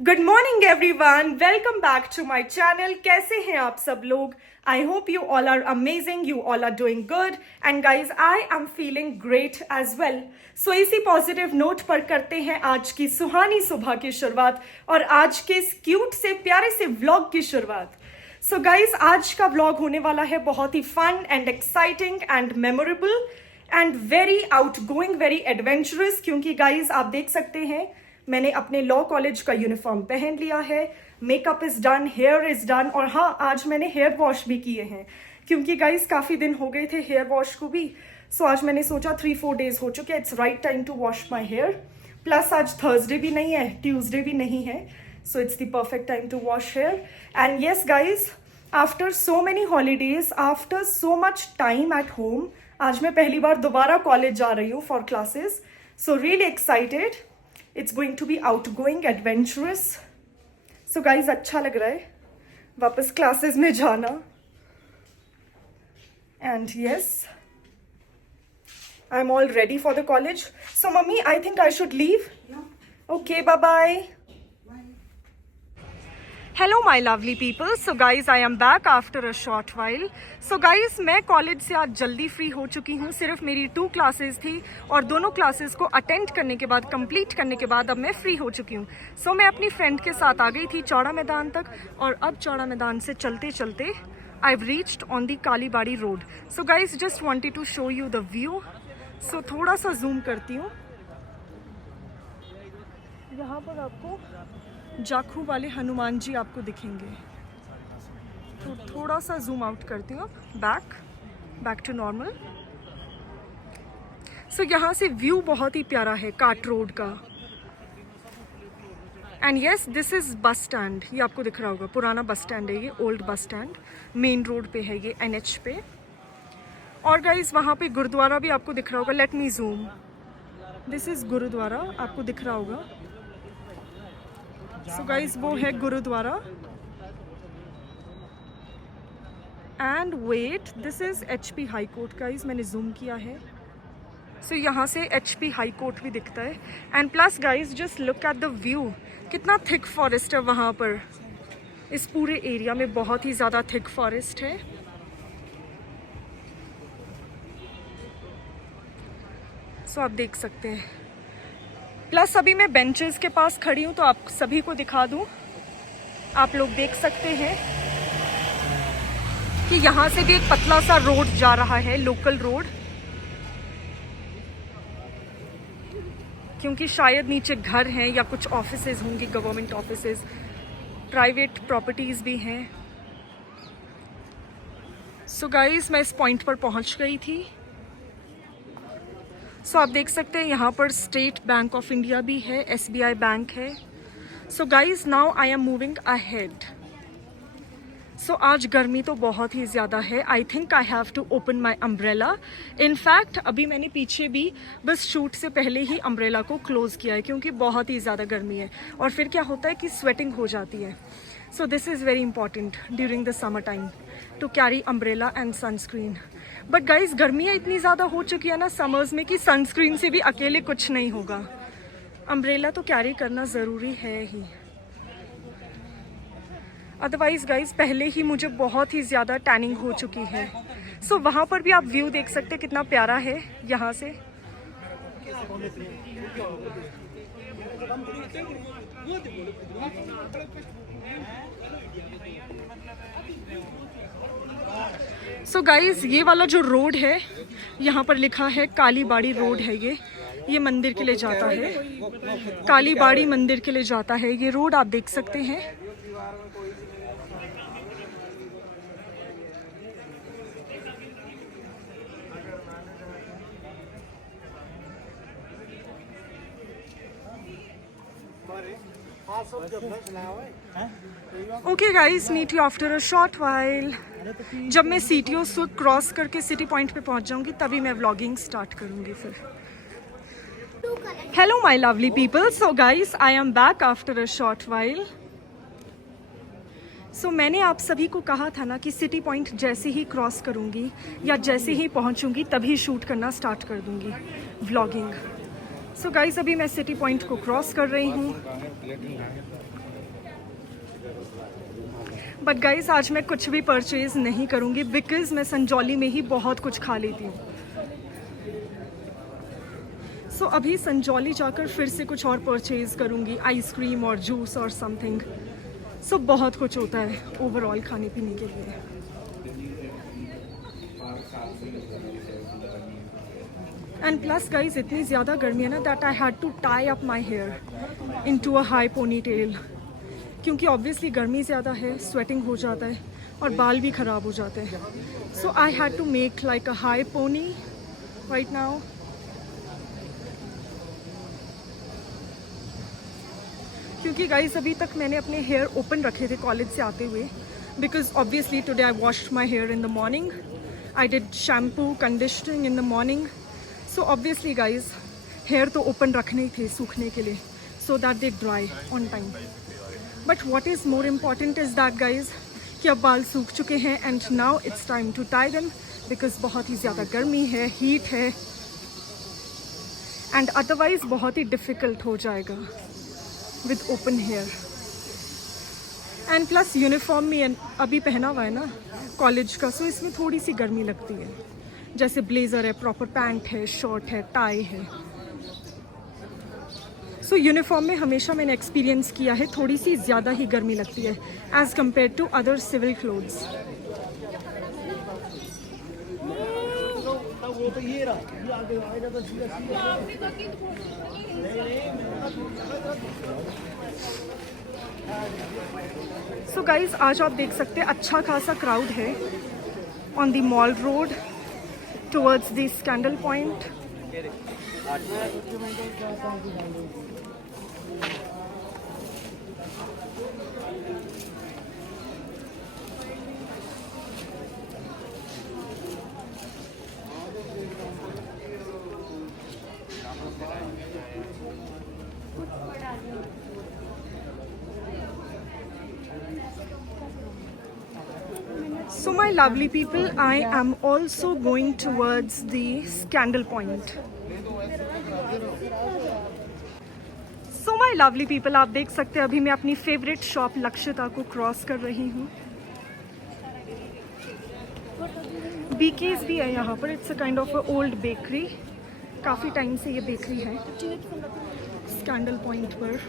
Good morning everyone, welcome back to my channel. कैसे हैं आप सब लोग? I hope you all are amazing, you all are doing good and guys I am feeling great as well. So इसी positive note पर करते हैं आज की सुहानी सुबह की शुरुआत और आज के इस क्यूट से प्यारे से व्लॉग की शुरुआत। सो गाइज आज का व्लॉग होने वाला है बहुत ही fun and exciting and memorable and very outgoing, very adventurous, क्योंकि गाइज आप देख सकते हैं मैंने अपने लॉ कॉलेज का यूनिफॉर्म पहन लिया है, makeup is done, here is done और हाँ आज मैंने हेयर वॉश भी किए हैं क्योंकि गाइज काफ़ी दिन हो गए थे हेयर वॉश को भी। सो आज मैंने सोचा 3-4 डेज हो चुके, it's right time to wash my hair. Plus आज थर्सडे भी नहीं है, ट्यूसडे भी नहीं है, so it's the perfect time to wash hair. And yes guys, after so many holidays, after so much time at home, आज मैं पहली बार दोबारा कॉलेज जा रही हूँ for classes. So really excited, it's going to be outgoing, adventurous. So guys अच्छा लग रहा है वापस क्लासेस में जाना। And yes, I am all ready for the college. So mummy, I think I should leave. Okay, bye bye. Hello my lovely people. So guys I am back after a short while. So guys मैं college से आज जल्दी free हो चुकी हूँ। सिर्फ मेरी 2 classes थी और दोनों क्लासेस को अटेंड करने के बाद, कंप्लीट करने के बाद अब मैं फ्री हो चुकी हूँ। सो मैं अपनी फ्रेंड के साथ आ गई थी चौड़ा मैदान तक और अब चौड़ा मैदान से चलते चलते I have reached on the Kalibari road. So guys just wanted to show you the view. So थोड़ा सा जूम करती हूँ, यहाँ पर आपको जाखू वाले हनुमान जी आपको दिखेंगे। तो थोड़ा सा जूम आउट करती हूँ, बैक टू नॉर्मल। सो यहाँ से व्यू बहुत ही प्यारा है काट रोड का। And yes, this is bus stand, ये आपको दिख रहा होगा, पुराना बस स्टैंड है ये, old bus stand, main road पे है ये, NH पे। और गाइज वहाँ पे गुरुद्वारा भी आपको दिख रहा होगा, let me zoom. This is gurudwara, आपको दिख रहा होगा। सो गाइज वो है gurudwara. And wait, this is HP high court guys, मैंने जूम किया है। सो यहाँ से HP हाई कोर्ट भी दिखता है। And plus guys just look at the view, कितना थिक फॉरेस्ट है वहाँ पर। इस पूरे एरिया में बहुत ही ज़्यादा थिक फॉरेस्ट है। सो आप देख सकते हैं। प्लस अभी मैं बेंचेस के पास खड़ी हूँ तो आप सभी को दिखा दूँ, आप लोग देख सकते हैं कि यहाँ से भी एक पतला सा रोड जा रहा है, लोकल रोड, क्योंकि शायद नीचे घर हैं या कुछ ऑफिसेज होंगी, गवर्नमेंट ऑफिसेज, प्राइवेट प्रॉपर्टीज भी हैं। सो गाइज मैं इस पॉइंट पर पहुँच गई थी। सो आप देख सकते हैं यहाँ पर स्टेट बैंक ऑफ इंडिया भी है, SBI बैंक है। So guys now I am moving ahead. So आज गर्मी तो बहुत ही ज़्यादा है। I think I have to open my umbrella. In fact अभी मैंने पीछे भी बस शूट से पहले ही अम्ब्रेला को क्लोज़ किया है क्योंकि बहुत ही ज़्यादा गर्मी है और फिर क्या होता है कि स्वेटिंग हो जाती है। So this is very important during the summer time to carry umbrella and sunscreen. But guys गर्मियाँ इतनी ज़्यादा हो चुकी है ना समर्स में कि सनस्क्रीन से भी अकेले कुछ नहीं होगा, अम्ब्रेला तो कैरी करना ज़रूरी है ही। अदरवाइज गाइज पहले ही मुझे बहुत ही ज़्यादा टैनिंग हो चुकी है। सो वहाँ पर भी आप व्यू देख सकते हैं कितना प्यारा है यहाँ से। सो गाइज ये वाला जो रोड है यहाँ पर लिखा है कालीबाड़ी रोड है, ये मंदिर के लिए जाता है, कालीबाड़ी मंदिर के लिए जाता है ये रोड, आप देख सकते हैं। Okay guys, meet you after a short while. जब मैं CTO से क्रॉस करके सिटी पॉइंट पे पहुंच जाऊंगी तभी मैं व्लॉगिंग स्टार्ट करूंगी फिर। Hello my lovely people. So guys I am back after a short while. So मैंने आप सभी को कहा था ना कि सिटी पॉइंट जैसे ही क्रॉस करूंगी या जैसे ही पहुंचूंगी तभी शूट करना स्टार्ट कर दूंगी व्लॉगिंग। सो गाइज अभी मैं सिटी पॉइंट को क्रॉस कर रही हूँ। बट गाइस आज मैं कुछ भी परचेज नहीं करूँगी बिकॉज मैं संजौली में ही बहुत कुछ खा लेती हूँ। सो अभी संजौली जाकर फिर से कुछ और परचेज करूँगी, आइसक्रीम और जूस और समथिंग। सो बहुत कुछ होता है ओवरऑल खाने पीने के लिए। एंड प्लस गाइज इतनी ज़्यादा गर्मी है ना that I had to tie up my hair into a high ponytail, क्योंकि ऑब्वियसली गर्मी ज़्यादा है, स्वेटिंग हो जाता है और बाल भी ख़राब हो जाते हैं। So I had to make like a high pony right now. क्योंकि गाइज अभी तक मैंने अपने हेयर ओपन रखे थे कॉलेज से आते हुए, because obviously today I washed my hair in the morning, I did shampoo conditioning in the morning. So obviously guys hair तो ओपन रखने ही थे सूखने के लिए, so that they dry on time. But what is more important is that guys कि अब बाल सूख चुके हैं and now it's time to tie them, because बहुत ही ज़्यादा गर्मी है, हीट है, एंड अदरवाइज बहुत ही डिफ़िकल्ट हो जाएगा with open hair. And plus uniform में अभी पहना हुआ है ना कॉलेज का, सो इसमें थोड़ी सी गर्मी लगती है। जैसे ब्लेज़र है, प्रॉपर पैंट है, शर्ट है, टाई है। सो यूनिफॉर्म में हमेशा मैंने एक्सपीरियंस किया है थोड़ी सी ज़्यादा ही गर्मी लगती है as compare to other civil clothes. So guys आज आप देख सकते हैं अच्छा खासा क्राउड है on the mall road towards the scandal point. So my lovely people, I am also going towards the Scandal Point. So my lovely people, आप देख सकते हैं अभी मैं अपनी फेवरेट शॉप लक्षिता को क्रॉस कर रही हूँ। बीकेस भी है यहाँ पर, it's a kind of old bakery, काफ़ी टाइम से ये बेकरी है स्कैंडल पॉइंट पर।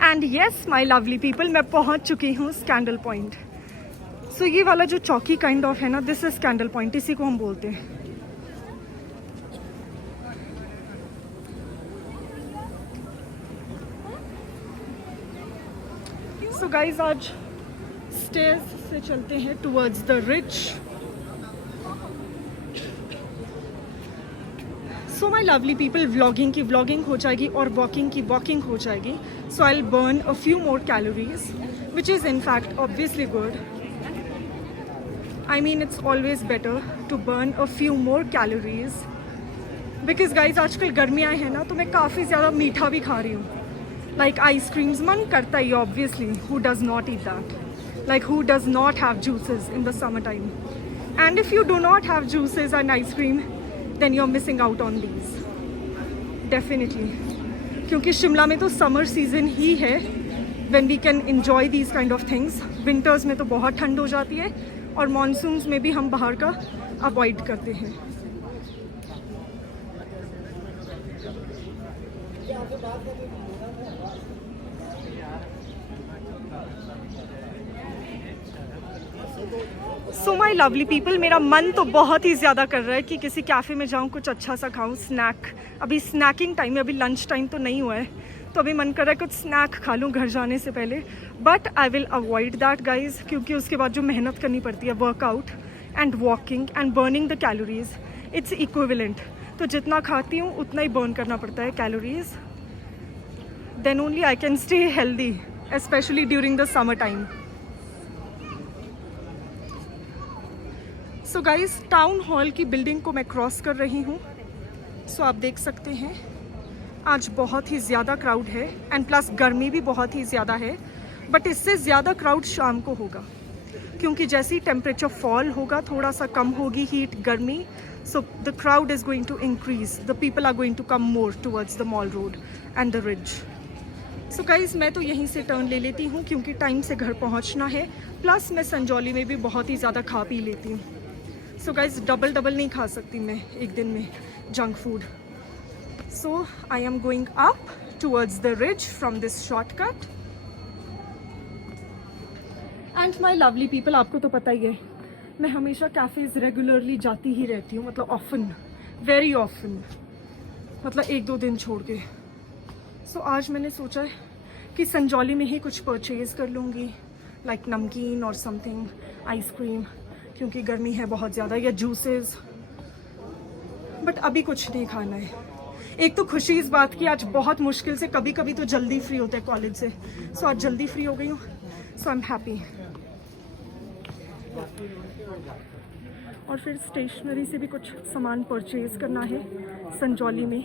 And yes my lovely people, मैं पहुंच चुकी हूँ स्कैंडल पॉइंट। सो ये वाला जो चौकी काइंड ऑफ है ना, दिस इज स्कैंडल पॉइंट, इसी को हम बोलते हैं। सो गाइज आज स्टेयर्स से चलते हैं towards the reach. So my lovely people, vlogging की व्लॉगिंग हो जाएगी और वॉकिंग की वॉकिंग हो जाएगी। So I will burn a few more calories which is in fact obviously good. I mean it's always better to burn a few more calories, because guys आजकल गर्मियाँ हैं ना, तो मैं काफ़ी ज़्यादा मीठा भी खा रही हूँ। लाइक आइसक्रीम्स मन करता ही obviously, who does not eat that, like who does not have juices in the summer time. And if you do not have juices and ice cream then you're missing out on these definitely, क्योंकि शिमला में तो summer season ही है when we can enjoy these kind of things। Winters में तो बहुत ठंड हो जाती है और मानसून्स में भी हम बाहर का अवॉइड करते हैं। सो माई लवली पीपल, मेरा मन तो बहुत ही ज़्यादा कर रहा है कि किसी कैफ़े में जाऊँ, कुछ अच्छा सा खाऊँ, स्नैक। अभी स्नैकिंग टाइम है, अभी लंच टाइम तो नहीं हुआ है, तो अभी मन कर रहा है कुछ स्नैक खा लूँ घर जाने से पहले। But I will avoid that guys, क्योंकि उसके बाद जो मेहनत करनी पड़ती है, workout and walking and burning the calories, its equivalent. तो जितना खाती हूँ उतना ही बर्न करना पड़ता है calories, then only I can stay healthy, specially during the summer time. So guys town hall की बिल्डिंग को मैं क्रॉस कर रही हूँ। सो आप देख सकते हैं आज बहुत ही ज़्यादा क्राउड है एंड प्लस गर्मी भी बहुत ही ज़्यादा है। बट इससे ज़्यादा क्राउड शाम को होगा, क्योंकि जैसे ही टेम्परेचर फॉल होगा, थोड़ा सा कम होगी हीट, गर्मी, so the crowd is going to increase, the people are going to come more towards the mall road and the ridge. So guys मैं तो यहीं से टर्न ले लेती हूँ क्योंकि टाइम से घर पहुँचना है, प्लस मैं संजौली में भी बहुत ही ज़्यादा खा पी लेती हूँ। सो गाइज़ डबल नहीं खा सकती मैं एक दिन में junk food. So I am going up towards the ridge from this shortcut. And my lovely people, आपको तो पता ही है मैं हमेशा कैफ़ेज़ रेगुलरली जाती ही रहती हूँ, मतलब ऑफन, वेरी ऑफन, मतलब 1-2 दिन छोड़ के। सो आज मैंने सोचा है कि संजौली में ही कुछ परचेज़ कर लूँगी, लाइक नमकीन और समथिंग, आइसक्रीम, क्योंकि गर्मी है बहुत ज़्यादा, या जूसेस, बट अभी कुछ नहीं खाना है। एक तो खुशी इस बात की आज बहुत मुश्किल से कभी कभी तो जल्दी फ्री होता है कॉलेज से, सो आज जल्दी फ्री हो गई हूँ, सो आई एम हैप्पी। और फिर स्टेशनरी से भी कुछ सामान परचेज़ करना है संजौली में,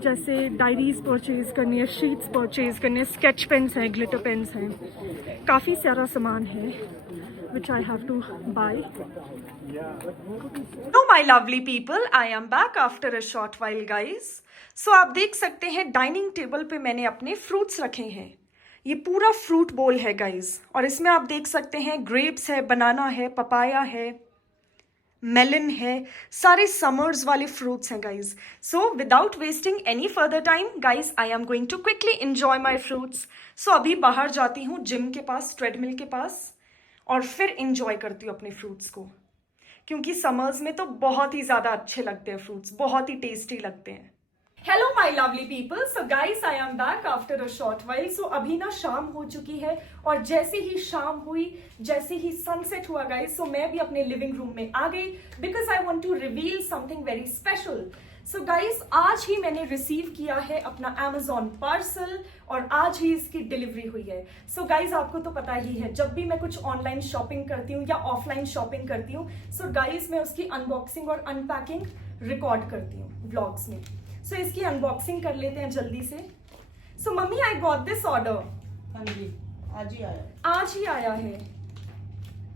जैसे डायरीज परचेज़ करनी है, शीट्स परचेज़ करनी है, स्केच पेन्स हैं, ग्लिटर पेन्स हैं, काफ़ी सारा सामान है which I have to buy. So my lovely people, I am back after a short while guys. So आप देख सकते हैं डाइनिंग टेबल पे मैंने अपने फ्रूट्स रखे हैं। ये पूरा फ्रूट बोल है गाइज, और इसमें आप देख सकते हैं ग्रेप्स है, बनाना है, पपाया है, मेलन है, सारे समर्स वाले फ्रूट्स हैं guys. So without wasting any further time guys, I am going to quickly enjoy my fruits. So अभी बाहर जाती हूँ जिम के पास, ट्रेडमिल के पास, और फिर इंजॉय करती हूँ अपने फ्रूट्स को, क्योंकि समर्स में तो बहुत ही ज़्यादा अच्छे लगते हैं फ्रूट्स, बहुत ही टेस्टी लगते हैं। Hello my lovely people, so guys I am back after a short while. So अभी ना शाम हो चुकी है, और जैसे ही शाम हुई, जैसे ही सनसेट हुआ गाइस, सो मैं भी अपने लिविंग रूम में आ गई, because I want to reveal something very special. So guys आज ही मैंने रिसीव किया है अपना अमेजॉन पार्सल, और आज ही इसकी डिलीवरी हुई है। सो गाइस आपको तो पता ही है, जब भी मैं कुछ ऑनलाइन शॉपिंग करती हूँ या ऑफलाइन शॉपिंग करती हूँ, सो गाइस मैं उसकी अनबॉक्सिंग और अनपैकिंग रिकॉर्ड करती हूँ व्लॉग्स में। सो इसकी अनबॉक्सिंग कर लेते हैं जल्दी से। सो mummy I got this order. हाँ जी, आज ही आया है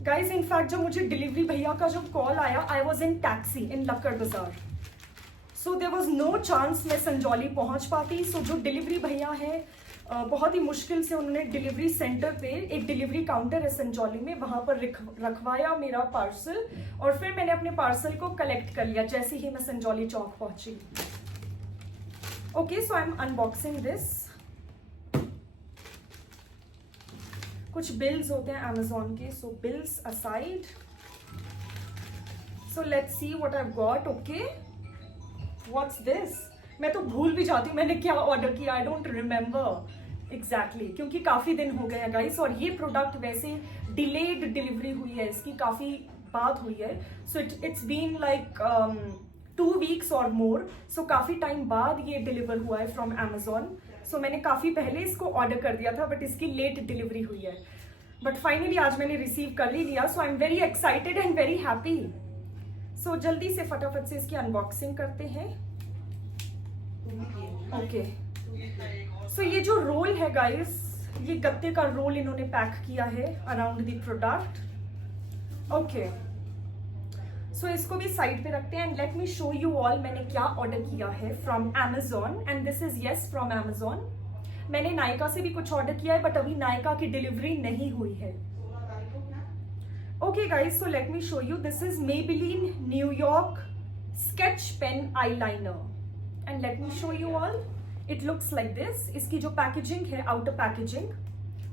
गाइस। इनफैक्ट जब मुझे डिलीवरी भैया का जब कॉल आया, I was in taxi in Lakkar Bazaar, so there was no chance मैं संजौली पहुंच पाती। सो जो डिलीवरी भैया है, बहुत ही मुश्किल से उन्होंने डिलीवरी सेंटर पे, एक डिलीवरी काउंटर है संजौली में, वहां पर रखवाया मेरा पार्सल, और फिर मैंने अपने पार्सल को कलेक्ट कर लिया जैसे ही मैं संजौली चौक पहुंची। Okay, so I am unboxing this. कुछ बिल्स होते हैं अमेजोन के, so bills aside, so let's see what I got. Okay, what's this? मैं तो भूल भी जाती हूँ मैंने क्या ऑर्डर किया, आई डोंट रिमेम्बर एग्जैक्टली, क्योंकि काफी दिन हो गए हैं गाइस, और ये प्रोडक्ट वैसे डिलेड डिलीवरी हुई है, इसकी काफी बाद हुई है। So it's been like 2 weeks और मोर, सो काफी टाइम बाद ये डिलीवर हुआ है फ्रॉम अमेजोन। सो मैंने काफी पहले इसको ऑर्डर कर दिया था, बट इसकी लेट डिलीवरी हुई है, बट फाइनली आज मैंने रिसीव कर ही लिया। So I am very excited and very happy. So जल्दी से फटाफट से इसकी अनबॉक्सिंग करते हैं। ओके, सो ये जो रोल है गाइस, ये गत्ते का रोल इन्होंने पैक किया है अराउंड द प्रोडक्ट। ओके, सो इसको भी साइड पे रखते हैं, and let me show you all मैंने क्या ऑर्डर किया है from Amazon, and this is yes from Amazon. मैंने नायका से भी कुछ ऑर्डर किया है, बट अभी नायका की डिलीवरी नहीं हुई है। Okay guys, so let me show you, this is Maybelline New York sketch pen eyeliner, and let me show you all, it looks like this. इसकी जो पैकेजिंग है, आउटर पैकेजिंग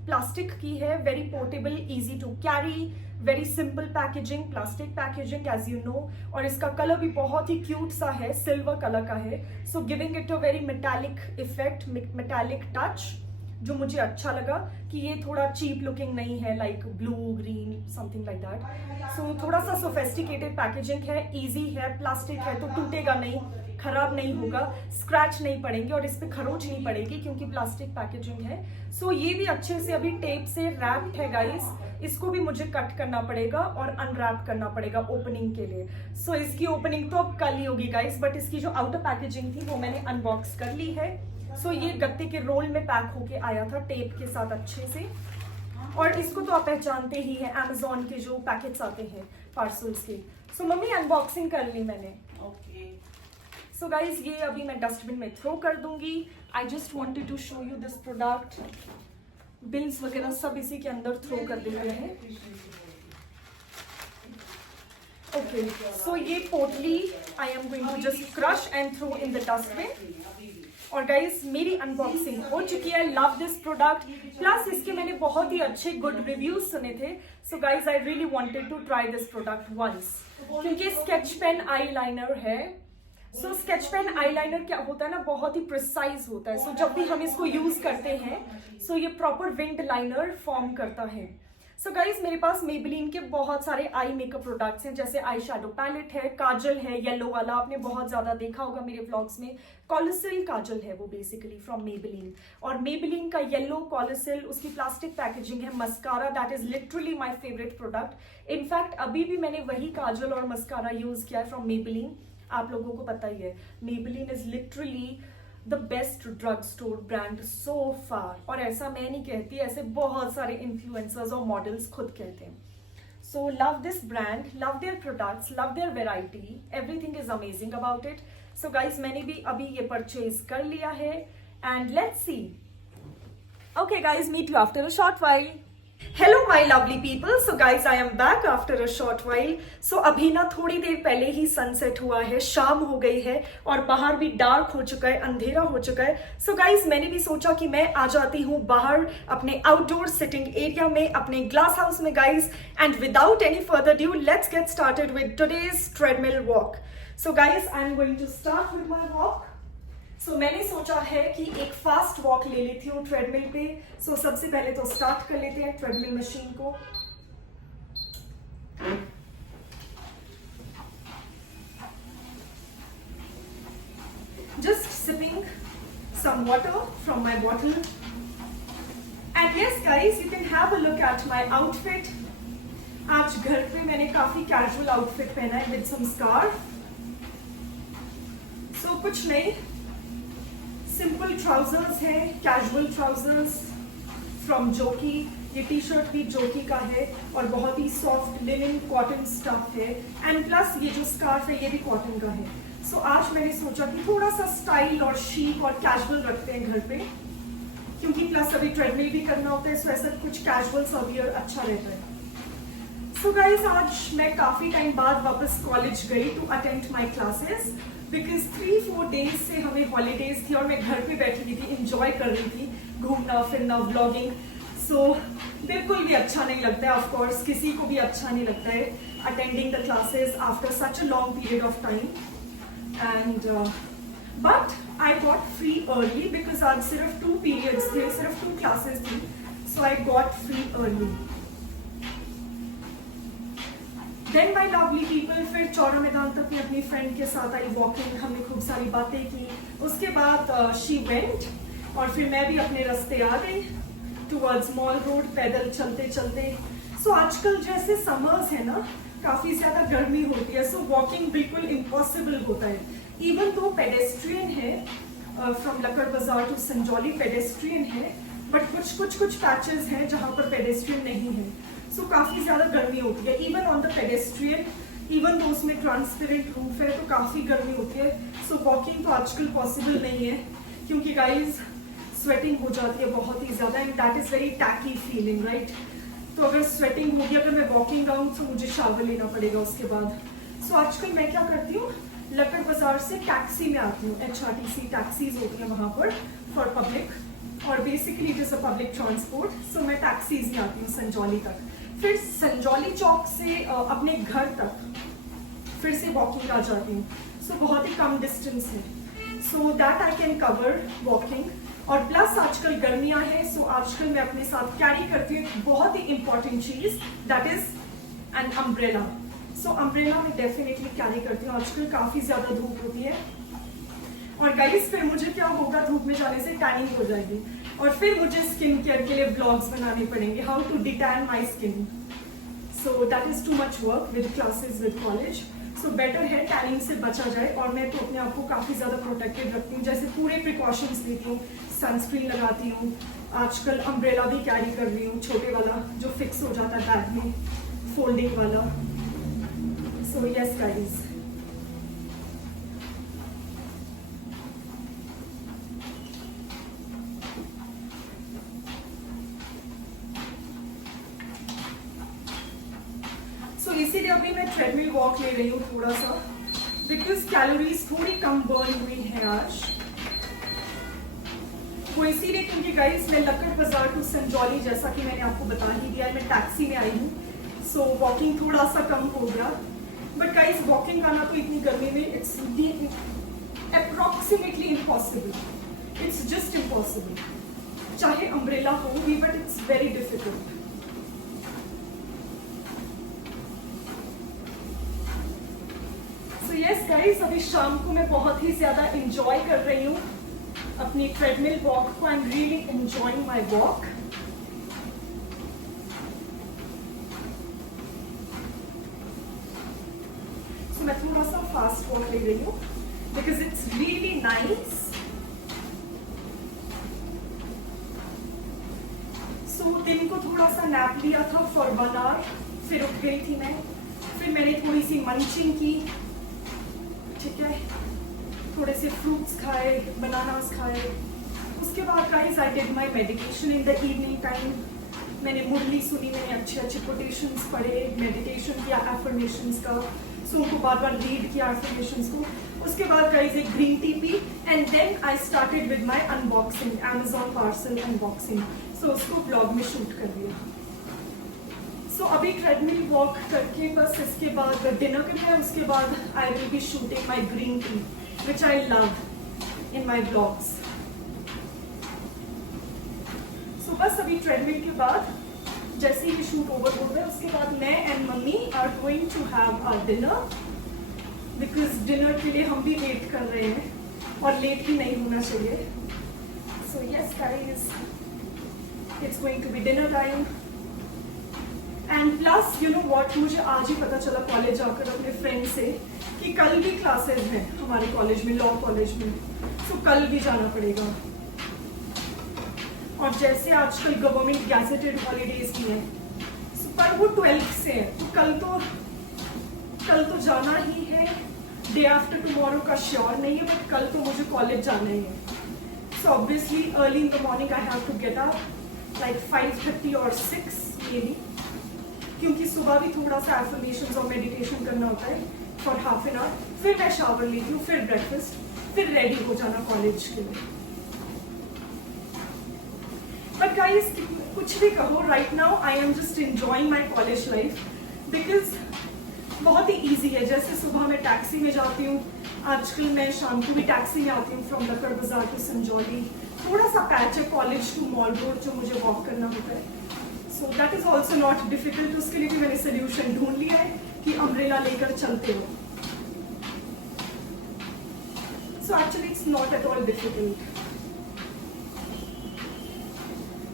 प्लास्टिक की है, very portable, easy to carry, very simple packaging, plastic packaging as you know, और इसका colour भी बहुत ही cute सा है, सिल्वर कलर का है, so giving it a very metallic effect, metallic touch, जो मुझे अच्छा लगा कि ये थोड़ा चीप लुकिंग नहीं है, like blue green something like that. So थोड़ा सा सोफेस्टिकेटेड पैकेजिंग है, इजी है, प्लास्टिक है तो टूटेगा नहीं, खराब नहीं होगा, स्क्रैच नहीं पड़ेंगे, और इस पे खरोच नहीं पड़ेगी क्योंकि प्लास्टिक पैकेजिंग है। सो ये भी अच्छे से अभी टेप से रैप्ड है गाइस, इसको भी मुझे कट करना पड़ेगा और अनरैप करना पड़ेगा ओपनिंग के लिए। सो इसकी ओपनिंग तो अब कल ही होगी गाइस, बट इसकी जो आउटर पैकेजिंग थी वो मैंने अनबॉक्स कर ली है। सो ये गत्ते के रोल में पैक होके आया था टेप के साथ अच्छे से, और इसको तो आप पहचानते ही है, अमेजोन के जो पैकेट्स आते हैं पार्सल्स के। सो मम्मी अनबॉक्सिंग कर ली मैंने। ओके, सो गाइज ये अभी मैं डस्टबिन में थ्रो कर दूंगी। I just wanted to show you this product. Bills वगैरह सब इसी के अंदर थ्रो कर देते हैं. ओके, सो ये पोटली I am going to just crush and throw in the dustbin. और गाइज मेरी अनबॉक्सिंग हो चुकी है. Love this product. प्लस इसके मैंने बहुत ही अच्छे गुड रिव्यूज सुने थे. So guys I really wanted to try this product once, क्योंकि स्केच पेन आई लाइनर है. So sketch pen eyeliner क्या होता है ना, बहुत ही प्रिसाइज होता है. सो जब भी हम इसको यूज करते हैं सो ये प्रॉपर विंड लाइनर फॉर्म करता है. सो गाइज मेरे पास मेबेलिन के बहुत सारे आई मेकअप प्रोडक्ट्स हैं, जैसे आई शेडो पैलेट है, काजल है येलो वाला, आपने बहुत ज्यादा देखा होगा मेरे व्लॉग्स में. कॉलिसिल काजल है वो बेसिकली फ्रॉम मेबेलिन. और मेबेलिन का येलो कॉलिसिल, उसकी प्लास्टिक पैकेजिंग है. Mascara, that is literally my favourite product. In fact अभी भी मैंने वही काजल और मस्कारा यूज किया है फ्रॉम मेबेलिन. आप लोगों को पता ही है Maybelline is literally the best drug store brand so far. और ऐसा मैं नहीं कहती, ऐसे बहुत सारे इन्फ्लुएंसर्स और मॉडल्स खुद कहते हैं. So love this brand, love their products, love their variety, everything is amazing about it. So guys मैंने भी अभी ये परचेज कर लिया है and let's see. Okay guys, meet you after a short while. Hello my lovely people. So guys I am back after a short while. So अभी ना थोड़ी देर पहले ही सनसेट हुआ है, शाम हो गई है और बाहर भी डार्क हो चुका है, अंधेरा हो चुका है. सो गाइज मैंने भी सोचा कि मैं आ जाती हूँ बाहर अपने आउटडोर सिटिंग एरिया में, अपने ग्लास हाउस में guys. And without any further due let's get started with today's treadmill walk. So guys I am going to start with my walk. So मैंने सोचा है कि एक फास्ट वॉक ले लेती हूँ ट्रेडमिल पे. सो सबसे पहले तो स्टार्ट कर लेते हैं ट्रेडमिल मशीन को. Just sipping some water from my bottle. And yes guys, you can have a look at my outfit. आज घर पे मैंने काफी कैजुअल आउटफिट पहना है विद सम स्कार्फ. सो कुछ नहीं, सिंपल ट्राउजर्स है, कैजुअल ट्राउजर्स फ्रॉम जोकी. ये टी शर्ट भी जोकी का है और बहुत ही सॉफ्ट लिनन कॉटन स्टफ है. एंड प्लस ये जो स्कार्फ है ये भी कॉटन का है. सो आज मैंने सोचा कि थोड़ा सा स्टाइल और शीक और कैजुअल रखते हैं घर पे, क्योंकि प्लस अभी ट्रेडमिल भी करना होता है. सो ऐसा कुछ कैजुअल सा वियर अच्छा रहता है. सो गाइज आज मैं काफी टाइम बाद वापस कॉलेज गई to attend my classes, because 3-4 days से हमें हॉलीडेज थी और मैं घर पे बैठी हुई थी, इंजॉय कर रही थी, घूमना फिरना, व्लॉगिंग. सो बिल्कुल भी अच्छा नहीं लगता है, ऑफ कोर्स किसी को भी अच्छा नहीं लगता है attending the classes after such a long period of time. And but I got free early because आज सिर्फ 2 पीरियड्स थे, सिर्फ 2 क्लासेस थी. So I got free early. Then my lovely people, फिर चौरा मैदान तक मैं अपनी फ्रेंड के साथ आई वॉकिंग. हमने खूब सारी बातें की. उसके बाद शी वेंट और फिर मैं भी अपने रास्ते आ गई टूवर्ड्स मॉल रोड, पैदल चलते चलते. सो आजकल जैसे समर्स है ना, काफी ज्यादा गर्मी होती है. सो वॉकिंग बिल्कुल इम्पॉसिबल होता है. इवन तो पेडेस्ट्रियन है, फ्रॉम लक्कड़ बाजार टू संजौली पेडेस्ट्रियन है, बट कुछ पैचेस हैं जहां पर पेडेस्ट्रियन नहीं है. सो काफी ज्यादा गर्मी होती है. Even on the pedestrian, even तो उसमें ट्रांसपेरेंट रूफ है तो काफी गर्मी होती है. सो वॉकिंग तो आजकल पॉसिबल नहीं है, क्योंकि गाइज स्वेटिंग हो जाती है बहुत ही ज्यादा. And that is very tacky feeling, right. तो अगर स्वेटिंग होगी, अगर मैं वॉकिंग आऊँ तो मुझे शावर लेना पड़ेगा उसके बाद. सो आजकल मैं क्या करती हूँ, लक्कड़ बाजार से टैक्सी में आती हूँ. HRTC टैक्सीज होती है वहां पर फॉर पब्लिक, और basically it is a public transport. So मैं टैक्सीज में आती हूँ संजौली तक, फिर संजौली चौक से अपने घर तक फिर से वॉकिंग आ जाती हूँ. सो बहुत ही कम डिस्टेंस है, so that I can cover walking. और प्लस आजकल गर्मियाँ हैं, सो आजकल मैं अपने साथ कैरी करती हूँ बहुत ही इंपॉर्टेंट चीज, that is an umbrella. So umbrella मैं डेफिनेटली कैरी करती हूँ. आजकल काफी ज्यादा धूप होती है और गाइस फिर मुझे क्या होगा, धूप में जाने से टैनिंग हो जाएगी और फिर मुझे स्किन केयर के लिए ब्लॉग्स बनाने पड़ेंगे, how to detan my skin. So that is too much work with classes with college. So better है टैनिंग से बचा जाए. और मैं तो अपने आप को काफी ज्यादा प्रोटेक्टेड रखती हूँ, जैसे पूरे प्रिकॉशंस लेती हूँ, सनस्क्रीन लगाती हूँ. आजकल अम्ब्रेला भी कैरी कर रही हूँ, छोटे वाला जो फिक्स हो जाता है बैग में, फोल्डिंग वाला. सो यस गाइज, सो इसीलिए अभी मैं ट्रेडमिल वॉक ले रही हूँ थोड़ा सा, बिकॉज कैलोरीज थोड़ी कम बर्न हुई है आज। वो इसीलिए क्योंकि गाइस मैं लक्कड़ बाजार टू संजौली, जैसा कि मैंने आपको बता ही दिया, मैं टैक्सी में आई हूँ, सो वॉकिंग थोड़ा सा कम हो गया। बट गाइस वॉकिंग आना तो इतनी गर्मी में it's approximately impossible, it's just impossible. चाहे अम्ब्रेला हो भी, but it's very difficult. So yes guys, अभी शाम को मैं बहुत ही ज्यादा इंजॉय कर रही हूँ अपनी ट्रेडमिल वॉक को। I am really enjoying my walk. So मैं थोड़ा सा फास्ट वॉक ले रही हूँ because it's really nice. So दिन को थोड़ा सा नैप लिया था फॉर 1 आवर, फिर उठ गई थी मैं, फिर मैंने थोड़ी सी मंचिंग की, ठीक है, थोड़े से फ्रूट्स खाए, बनानास खाए। उसके बाद guys I did my meditation in the evening time. मैंने मुरली सुनी, मैंने अच्छे अच्छे कोटेशंस पढ़े, मेडिटेशन किया एफर्मेशंस का, सो उनको बार बार रीड किया एफर्मेशंस को। उसके बाद गाइस एक ग्रीन टी पी and then I started with my unboxing, Amazon parcel unboxing. So उसको ब्लॉग में शूट कर दिया। सो अभी ट्रेडमिल वॉक करके बस इसके बाद डिनर करना है। उसके बाद I will be shooting my green T which I love in my vlogs. So बस अभी ट्रेडमिल के बाद जैसे ही शूट ओवर हो गया, उसके बाद मैं एंड मम्मी are going to have our dinner, because dinner के लिए हम भी वेट कर रहे हैं और लेट भी नहीं होना चाहिए। So yes guys, it's going to be dinner time. And plus you know what, मुझे आज ही पता चला कॉलेज जाकर अपने फ्रेंड से कि कल भी क्लासेस हैं हमारे कॉलेज में, लॉ कॉलेज में, तो कल भी जाना पड़ेगा। और जैसे आजकल गवर्नमेंट गैजेटेड हॉलीडेज भी हैं, पर वो 12th से है, तो कल तो जाना ही है। डे आफ्टर टुमारो का श्योर नहीं है, बट कल तो मुझे कॉलेज जाना ही है। So obviously early in the morning I have to get up like 5:30 और 6 मेबी, क्योंकि सुबह भी थोड़ा सा एफर्मेशंस और मेडिटेशन करना होता है फॉर हाफ एन आवर। फिर मैं शावर लेती हूँ, फिर ब्रेकफास्ट, फिर रेडी हो जाना कॉलेज के लिए। बट गाइस कुछ भी कहो, right now I am just enjoying my college life, because बहुत ही ईजी है। जैसे सुबह मैं टैक्सी में जाती हूँ, आजकल मैं शाम को भी टैक्सी में आती हूँ फ्रॉम लक्कड़ बाजार टू संजौली। थोड़ा सा पैच है कॉलेज टू मॉल रोड जो मुझे वॉक करना होता है, सो that is also not difficult. उसके लिए भी मैंने सोल्यूशन ढूंढ लिया है कि अम्ब्रेला लेकर चलते हो। So actually it's not at all difficult.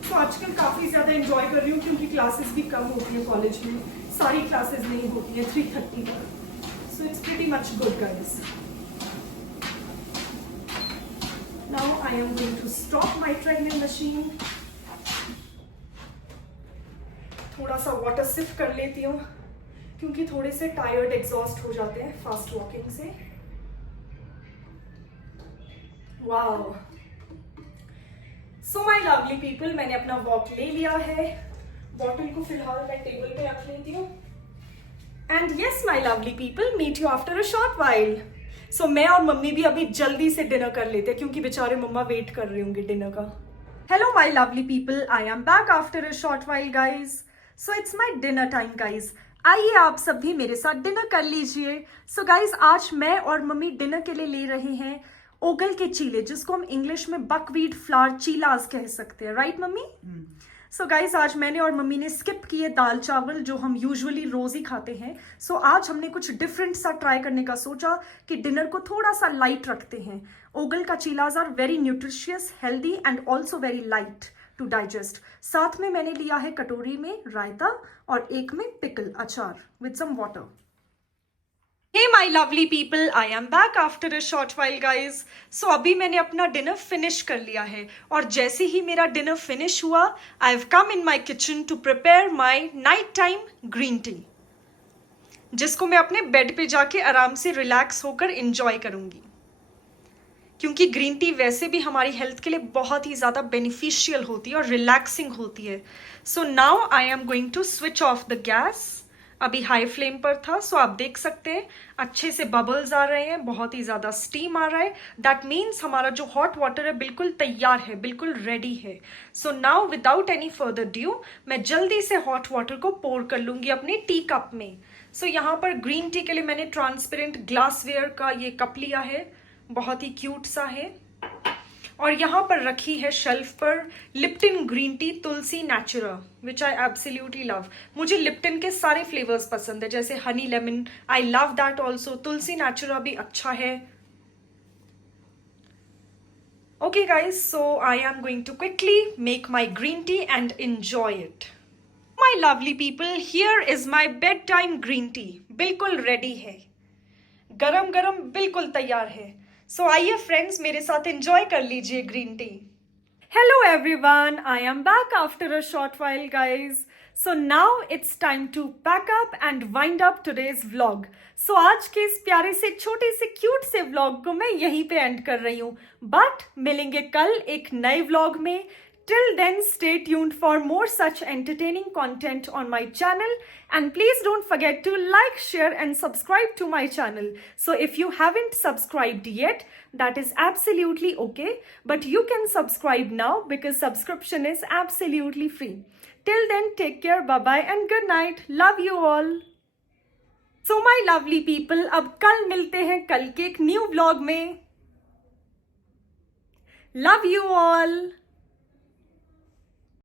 So आजकल काफी ज्यादा एंजॉय कर रही हूँ क्योंकि क्लासेस भी कम होती है कॉलेज में, सारी क्लासेस नहीं होती है 3:30 तक। So it's pretty much good guys. Now I am going to stop my treadmill machine. थोड़ा सा वाटर सिप कर लेती हूँ क्योंकि थोड़े से टायर्ड एग्जॉस्ट हो जाते हैं फास्ट वॉकिंग से। Wow, so my lovely people, मैंने अपना वॉक ले लिया है। बॉटल को फिलहाल मैं टेबल पे रख लेती हूँ। And yes my lovely people, meet you after a short while. So मैं और मम्मी भी अभी जल्दी से डिनर कर लेते हैं क्योंकि बेचारे मम्मा वेट कर रही होंगी डिनर का। Hello my lovely people, I am back after a short while guys. So it's my dinner time guys. आइए आप सब भी मेरे साथ डिनर कर लीजिए। सो गाइज आज मैं और मम्मी डिनर के लिए ले रहे हैं ओगल के चीले, जिसको हम इंग्लिश में बकवीट फ्लावर चीलाज कह सकते हैं, राइट मम्मी? सो गाइज आज मैंने और मम्मी ने स्किप किए दाल चावल जो हम यूजुअली रोज ही खाते हैं। सो आज हमने कुछ डिफरेंट सा ट्राई करने का सोचा कि डिनर को थोड़ा सा लाइट रखते हैं। ओगल का चीलाज are very nutritious, healthy and also very light to digest. साथ में मैंने लिया है कटोरी में रायता और एक में पिकल अचार with some water. Hey my lovely people, I am back after a short while guys. So अभी मैंने अपना डिनर फिनिश कर लिया है और जैसे ही मेरा डिनर फिनिश हुआ, I have come in my kitchen to prepare my night time green tea, जिसको मैं अपने बेड पे जाके आराम से रिलैक्स होकर इंजॉय करूंगी, क्योंकि ग्रीन टी वैसे भी हमारी हेल्थ के लिए बहुत ही ज़्यादा बेनिफिशियल होती है और रिलैक्सिंग होती है। So now I am going to switch off the gas अभी हाई फ्लेम पर था, सो आप देख सकते हैं अच्छे से बबल्स आ रहे हैं, बहुत ही ज्यादा स्टीम आ रहा है। दैट मीन्स हमारा जो हॉट वाटर है बिल्कुल तैयार है, बिल्कुल रेडी है। So now without any further due मैं जल्दी से हॉट वाटर को पोर कर लूंगी अपने टी कप में। सो यहाँ पर ग्रीन टी के लिए मैंने ट्रांसपेरेंट ग्लासवेयर का ये कप लिया है, बहुत ही क्यूट सा है। और यहाँ पर रखी है शेल्फ पर Lipton green tea Tulsi Natura, which I absolutely love. मुझे लिप्टन के सारे फ्लेवर्स पसंद है, जैसे honey lemon, I love that also. Tulsi Natura भी अच्छा है। Okay guys, so I am going to quickly make my green tea and enjoy it. My lovely people, here is my bedtime green tea. बिल्कुल ready है, गरम गरम बिल्कुल तैयार है। सो आइए फ्रेंड्स, मेरे साथ एंजॉय कर लीजिए green tea. Hello everyone, I am back after a short while guys. So now it's time to pack up and wind up today's vlog. So आज के इस प्यारे से छोटे से क्यूट से vlog को मैं यहीं पे एंड कर रही हूँ, बट मिलेंगे कल एक नए vlog में। Till then, stay tuned for more such entertaining content on my channel, and please don't forget to like, share and subscribe to my channel. So if you haven't subscribed yet, that is absolutely okay, but you can subscribe now because subscription is absolutely free. Till then, take care, bye bye and good night. Love you all. So my lovely people, अब कल मिलते हैं कल के एक new vlog में। Love you all.